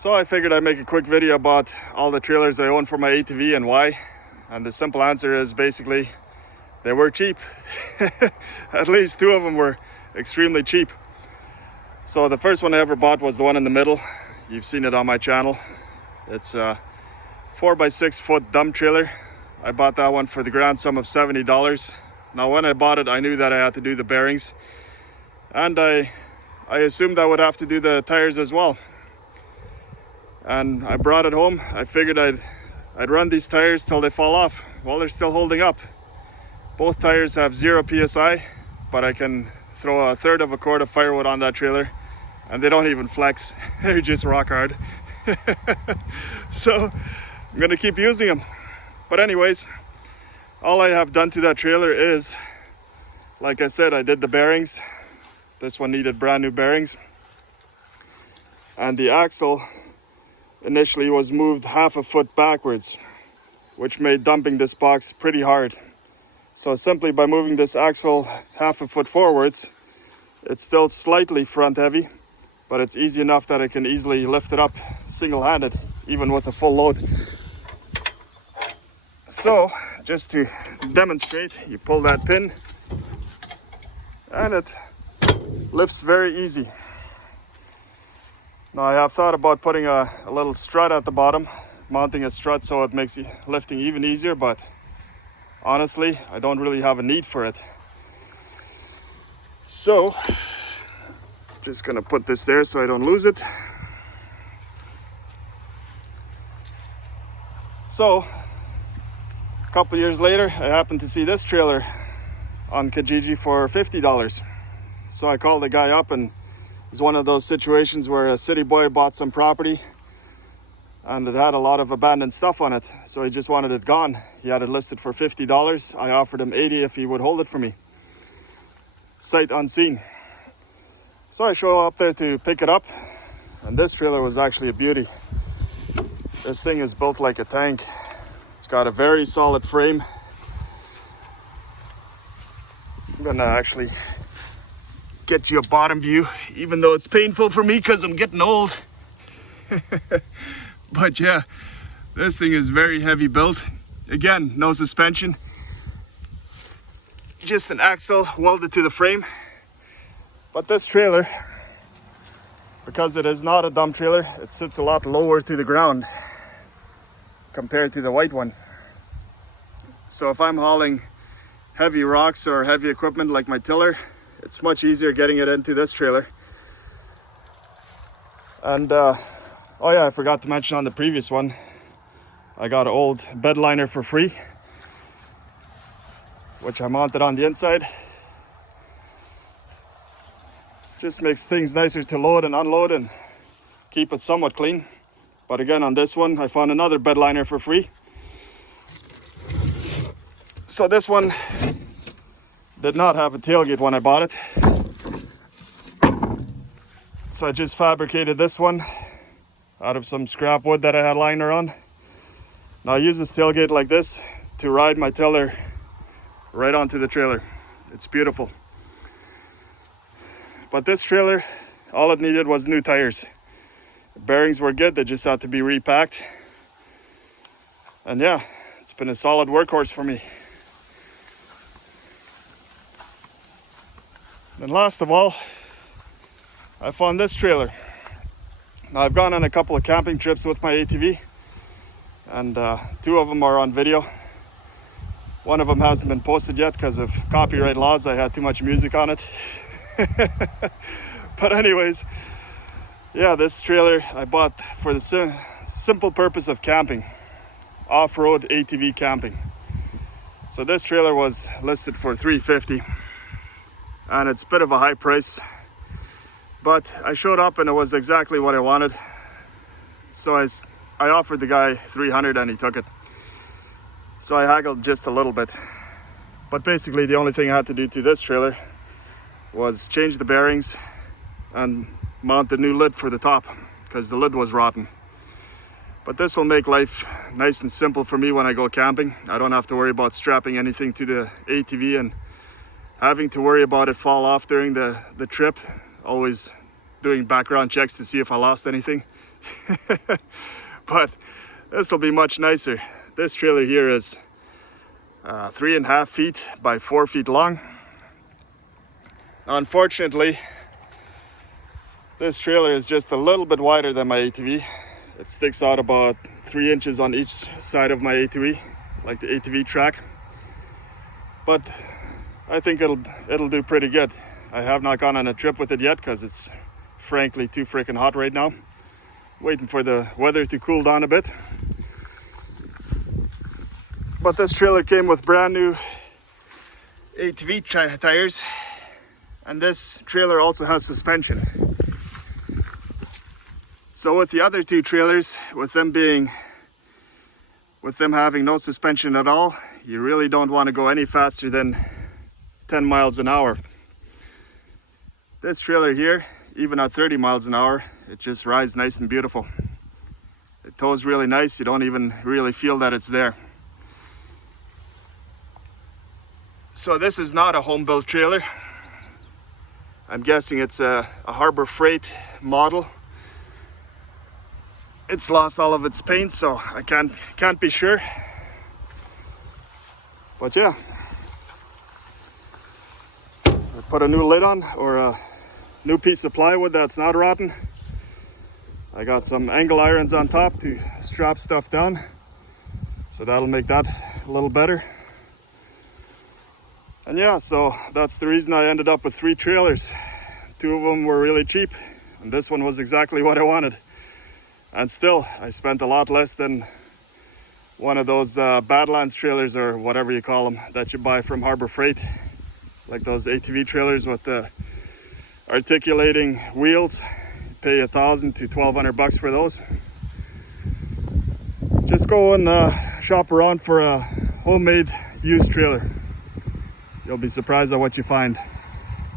So I figured I'd make a quick video about all the trailers I own for my ATV and why. And the simple answer is basically they were cheap. At least two of them were extremely cheap. So the first one I ever bought was the one in the middle. You've seen it on my channel. It's a 4x6 foot dump trailer. I bought that one for the grand sum of $70. Now when I bought it, I knew that I had to do the bearings, and I assumed I would have to do the tires as well. And I brought it home. I figured I'd run these tires till they fall off. Well, they're still holding up. Both tires have 0 psi, but I can throw a third of a cord of firewood on that trailer and they don't even flex. They're just rock hard. So I'm gonna keep using them. But anyways, all I have done to that trailer is, like I said, I did the bearings. This one needed brand new bearings, and the axle initially was moved half a foot backwards, which made dumping this box pretty hard. So simply by moving this axle half a foot forwards, it's still slightly front heavy, but it's easy enough that I can easily lift it up single-handed, even with a full load. So just to demonstrate, you pull that pin and it lifts very easy. Now I have thought about putting a little strut at the bottom, mounting a strut so it makes lifting even easier, but honestly, I don't really have a need for it. So, just gonna put this there so I don't lose it. So, a couple years later, I happened to see this trailer on Kijiji for $50. So I called the guy up, and it's one of those situations where a city boy bought some property and it had a lot of abandoned stuff on it, so he just wanted it gone. He had it listed for $50. I offered him $80 if he would hold it for me, sight unseen. So I show up there to pick it up, and this trailer was actually a beauty. This thing is built like a tank. It's got a very solid frame. I'm gonna actually get you a bottom view, even though it's painful for me because I'm getting old. But yeah, this thing is very heavy built. Again, no suspension, just an axle welded to the frame. But this trailer, because it is not a dump trailer, it sits a lot lower to the ground compared to the white one. So if I'm hauling heavy rocks or heavy equipment like my tiller, it's much easier getting it into this trailer. And oh yeah, I forgot to mention on the previous one, I got an old bed liner for free, which I mounted on the inside. Just makes things nicer to load and unload and keep it somewhat clean. But again, on this one, I found another bed liner for free. So this one did not have a tailgate when I bought it. So I just fabricated this one out of some scrap wood that I had lying around. Now I use this tailgate like this to ride my tiller right onto the trailer. It's beautiful. But this trailer, all it needed was new tires. The bearings were good, they just had to be repacked. And yeah, it's been a solid workhorse for me. And last of all, I found this trailer. Now I've gone on a couple of camping trips with my ATV, and two of them are on video. One of them hasn't been posted yet because of copyright laws. I had too much music on it. But anyways, yeah, this trailer I bought for the simple purpose of camping, off-road ATV camping. So this trailer was listed for $350, and it's a bit of a high price, but I showed up and it was exactly what I wanted. So I offered the guy $300 and he took it. So I haggled just a little bit, but basically the only thing I had to do to this trailer was change the bearings and mount the new lid for the top, because the lid was rotten. But this will make life nice and simple for me when I go camping. I don't have to worry about strapping anything to the ATV and having to worry about it fall off during the trip. Always doing background checks to see if I lost anything. But this will be much nicer. This trailer here is 3.5 feet by 4 feet long. Unfortunately, this trailer is just a little bit wider than my ATV. It sticks out about 3 inches on each side of my ATV, like the ATV track. But I think it'll do pretty good. I have not gone on a trip with it yet because it's frankly too freaking hot right now. Waiting for the weather to cool down a bit. But this trailer came with brand new ATV tires, and this trailer also has suspension. So with the other two trailers, with them having no suspension at all, you really don't want to go any faster than 10 miles an hour. This trailer here, even at 30 miles an hour, it just rides nice and beautiful. It tows really nice, you don't even really feel that it's there. So this is not a home-built trailer. I'm guessing it's a Harbor Freight model. It's lost all of its paint, so I can't be sure. But yeah, I put a new lid on, or a new piece of plywood that's not rotten. I got some angle irons on top to strap stuff down, so that'll make that a little better. And yeah, so that's the reason I ended up with 3 trailers. 2 of them were really cheap, and this one was exactly what I wanted. And still, I spent a lot less than one of those Badlands trailers, or whatever you call them, that you buy from Harbor Freight. Like those ATV trailers with the articulating wheels. You pay $1,000 to $1,200 for those. Just go and shop around for a homemade used trailer. You'll be surprised at what you find.